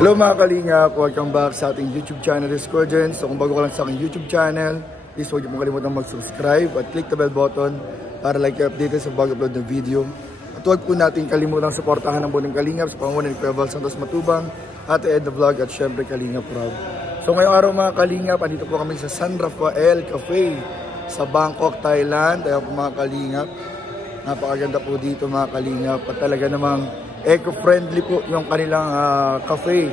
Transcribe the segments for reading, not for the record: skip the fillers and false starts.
Hello mga kalingap, welcome back sa ating YouTube channel, Discordians. So kung bago ka lang sa aking YouTube channel, please huwag niyo pong kalimutan mag-subscribe at click the bell button para like kayo updated sa bago-upload ng video. At huwag po natin kalimutan suportahan ng buong kalingap sa pangunan ni Kuya Val Santos Matubang, Ate Ed the Vlog at syempre Kalingap Rob. So ngayong araw mga kalingap, andito po kami sa San Rafael Cafe sa Bangkok, Thailand. Ayan po mga kalingap, napakaganda po dito mga kalingap at talaga namang eco-friendly po yung kanilang cafe.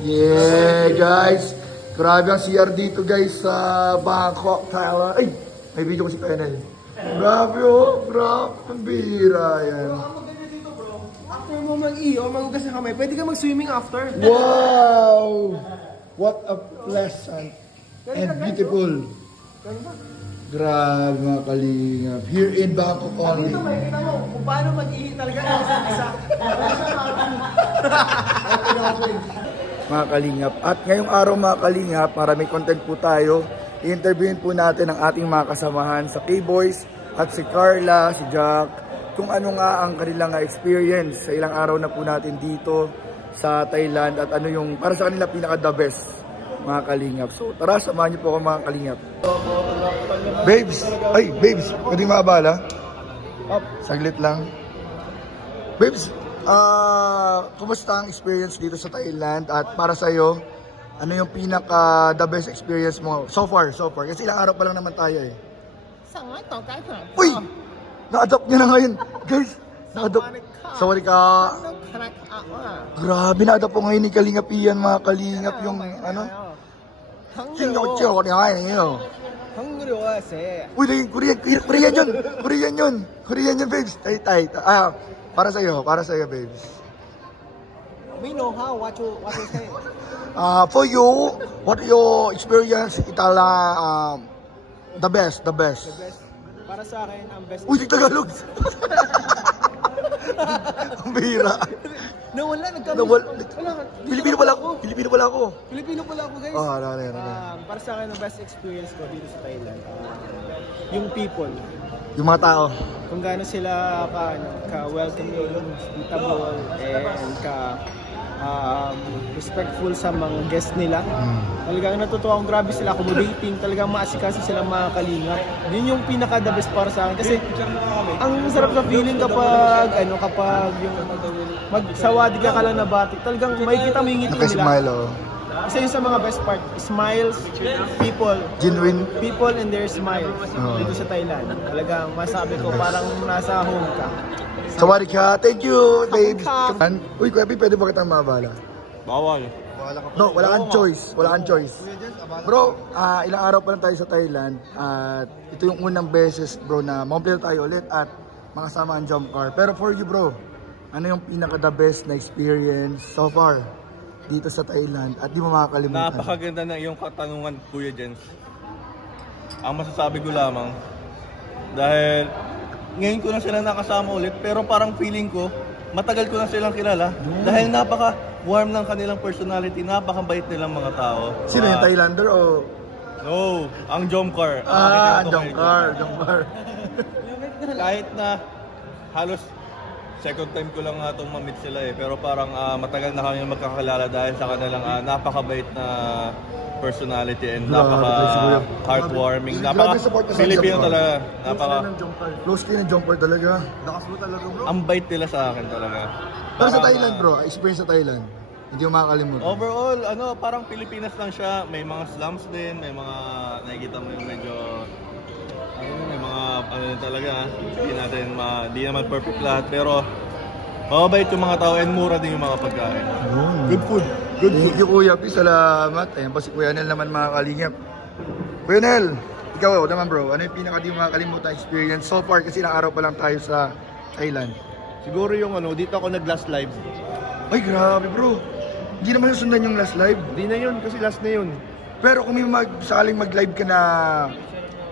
Yeah guys, grabe ang CR dito guys sa Bangkok, Thailand. Ay, may video ko si Penel. Grabe oh, grabe, ang bihira yan. After mo mag-iyo, magugas na kamay, pwede ka mag-swimming after. Wow! What a pleasant and beautiful. Grabe mga kalingap. Here in Bangkok only. Dito makikita mo kung paano mag-ihi talaga ng isa. Mga kalingap. At ngayong araw mga kalingap, maraming content po tayo. I-interviewin po natin ang ating mga kasamahan sa K-Boys at si Carla, si Jack, kung ano nga ang kanilang experience sa ilang araw na po natin dito sa Thailand at ano yung para sa kanila pinaka-the best mga kalingap. So tara, samahan niyo po ako mga kalingap. Babes! Ay, babes! Pwede maabala? Saglit lang. Babes, kumusta ang experience dito sa Thailand? At para sa'yo, ano yung pinaka-the best experience mo so far? Kasi ilang araw pa lang naman tayo eh. Uy! Na-adapt niya na ngayon. Guys, na-adapt. Sorry ka. Grabe, na-adapt po ngayon ni Kalingap Ian, mga kalingap yung ano. Sinyo-chiyo ko niya ngayon. Uy, Korean yun, babes. Tay. Para sa'yo, babes. We know how, what you say. For you, what your experience, Itala, the best. Para sa akin, ang best. Uy, di Tagalog. Ang bihira. Nawala. Pilipino pala ako. Pilipino pala ako, guys. Para sa akin, ang best experience ko dito sa Thailand, yung people. Yung mga tao. Kung gaano sila ka-welcoming, hospitable, and respectful sa mga guests nila. Talagang natutuwa akong grabe sila, accommodating, talagang maasikaso sila mga kalingap. Yun yung pinaka-the best para sa akin. Kasi ang sarap na feeling kapag yung magsawadi ka lang na batik, talagang makikita mo yung ngiti nila. Naka-smile oh. Isa yun sa mga best part, smiles, people. Genuine. People and their smiles dito sa Thailand. Talagang masabi ko, parang nasa home ka. Sawari ka. Thank you, babe. Uy, Kuya Pi, pwede ba kitang mabala? Bawal. No, wala kang choice. Bro, ilang araw pa lang tayo sa Thailand. At ito yung unang beses, bro, na makumpleto tayo ulit at makasama ang jump car. Pero for you, bro, ano yung pinaka-the best na experience so far dito sa Thailand at di mo makakalimutan? Napakaganda na iyong katanungan, Kuya Jens. Ang masasabi ko lamang, dahil ngayon ko na sila nakasama ulit, pero parang feeling ko, matagal ko na silang kilala. Dahil napaka-warm ng kanilang personality, napakabait nilang mga tao. Sino yung Thailander o? No, ang Jomcar. Ang Jomcar. Kahit na halos second time ko lang itong ma-meet sila eh. Pero parang matagal na kami magkakalala dahil sa kanilang napakabait na personality and napaka-heartwarming. Napaka-Filipino talaga. Close kayo ng jumper talaga. Lakas mo talaga, bro. Ang bait nila sa akin talaga. Pero sa Thailand, bro, experience sa Thailand, hindi mo makakalimutan. Overall, parang Pilipinas lang siya. May mga slums din, may mga nakikita mo yung medyo may mga talaga, hindi naman perfect lahat, pero mababait yung mga tao and mura din yung mga pagkain. Good food. Thank you, Kuya Pi, salamat. Ayan pa si Kuya Nel naman, mga kalingap. Kuya Nel, ikaw naman bro, ano yung pinaka di mo makakalimutan experience so far kasi ilang araw pa lang tayo sa Thailand? Siguro yung dito ako nag-last live. Ay grabe bro, hindi naman sundan yung last live. Hindi na yun, kasi last na yun. Pero kung may sakaling mag-live ka na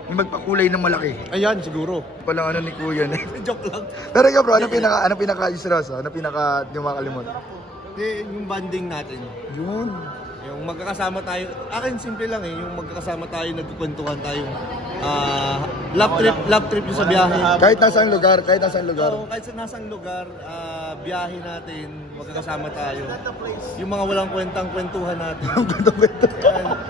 may magpakulay ng malaki. Ayan, siguro. Palang ni Kuya na. Joke lang. Pero ikaw bro, ano pinaka-seryoso? Ano pinaka di mo makakalimutan? Yung banding natin. Yun. Yung magkakasama tayo. Akin simple lang yung magkakasama tayo, nagkukwentuhan tayo. Love trip yung sa biyahe. Kahit nasang lugar. Oo, kahit sa nasang lugar, biyahe natin. magkakasama tayo. Yung mga walang kwentang kwentuhan natin.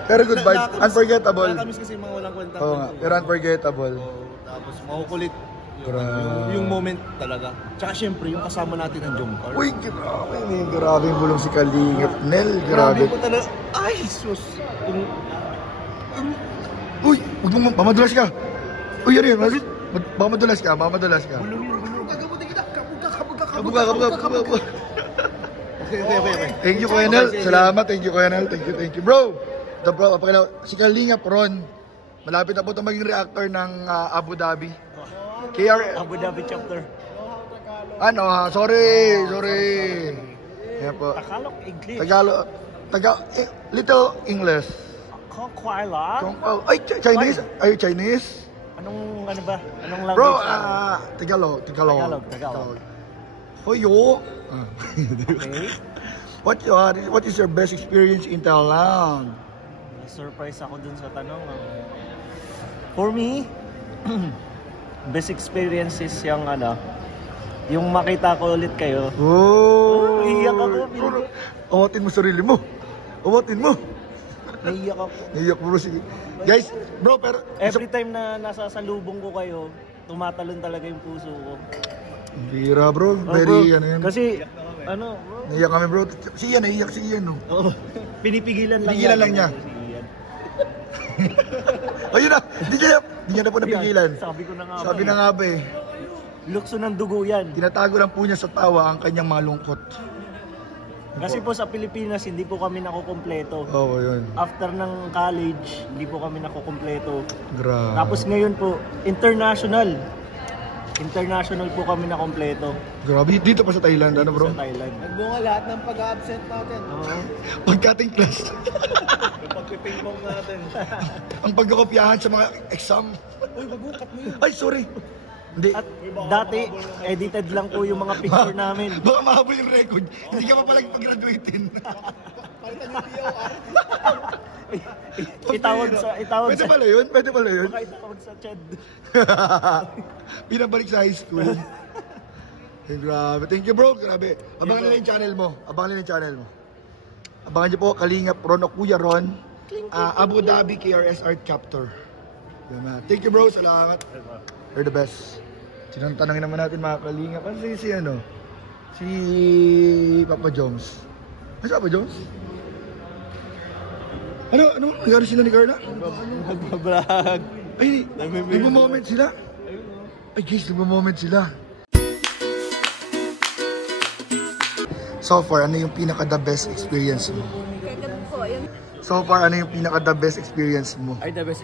Pero good vibes. Unforgettable. Nakakamiss kasi yung mga walang kwentang Oo nga, pero unforgettable. Tapos makukulit. Grabe. Yung moment talaga. Tsaka syempre, yung kasama natin ang Jomcar. Uy, grabe. Grabe yung bulong si Kalingap. Nel, grabe. po talaga. Ay, sus. Uy, huwag mo, mamadulas ka. Uy, ano yun? Baka madulas ka, baka madulas ka. Kabuka. Okay. Thank you, Kuya Nel. Salamat, thank you, Kuya Nel. Thank you. Bro, si Kalingap Ron, malapit na po ito maging reactor ng Abu Dhabi. Abu Dhabi chapter. Ano ha? Sorry. Yan po. Tagalog, English. Little English. Kuala. Ay, Chinese? Are you Chinese? Anong language? Bro, Tagalog. Hoyo. Okay. What is your best experience in Thailand? Surprise ako dun sa tanong. For me, best experience is yung yung makita ko ulit kayo. Oh! Iiyak ako. Awatin mo sarili mo. Naiiyak ako. Naiiyak bro. Guys, bro, pero... Every time na nasa salubong ko kayo, tumatalon talaga yung puso ko. Bira bro. Very, bro. ano yan. Kasi, bro. Naiiyak kami bro. Naiiyak si Ian, no? Oo. Pinipigilan lang. Pigilan lang niya. Ayun na. Hindi niya na po napigilan. Sabi na nga ba eh. Lukso ng dugo yan. Tinatago lang po niya sa tawa ang kanyang malungkot. Kasi po sa Pilipinas, hindi po kami nakukumpleto. Oo, yun. After ng college, hindi po kami nakukumpleto. Grabe. Tapos ngayon po, international po kami nakumpleto. Grabe, dito pa sa Thailand, ano bro? Sa Thailand. Nagbunga lahat ng pag-absent natin. Oo. Pagkating class. Yung pagpipingpong natin. Ang pagkakopyahan sa mga exam. Uy, bagukat mo yun. Ay, sorry. Hindi. At dati, edited lang po yung mga picture namin. Baka mahabol yung record. Hindi ka pa palang pag-graduatein. Palitan yung POR. Itawag Pwede sa... pala yun? Baka itawag sa CHED. Pinabalik sa high school. Hey, grabe. Thank you bro. Grabe. Abangan nila yung channel mo. Abangan niyo po, Kalingap Ron o Kuya Ron. Abu Dhabi KRSR chapter. Thank you bro. Salamat. You're the best. Tanongin naman natin mga Kalingap. Ano si Papa Jones. Ano si Papa Jones? Ano nangyari sila ni Carla? Nagbabrag. Ay, nagmo-moment sila. Ay guys, nagmo-moment sila. So far, ano yung pinaka-the best experience mo? So far, ano yung pinaka-the best experience mo? Ay, the best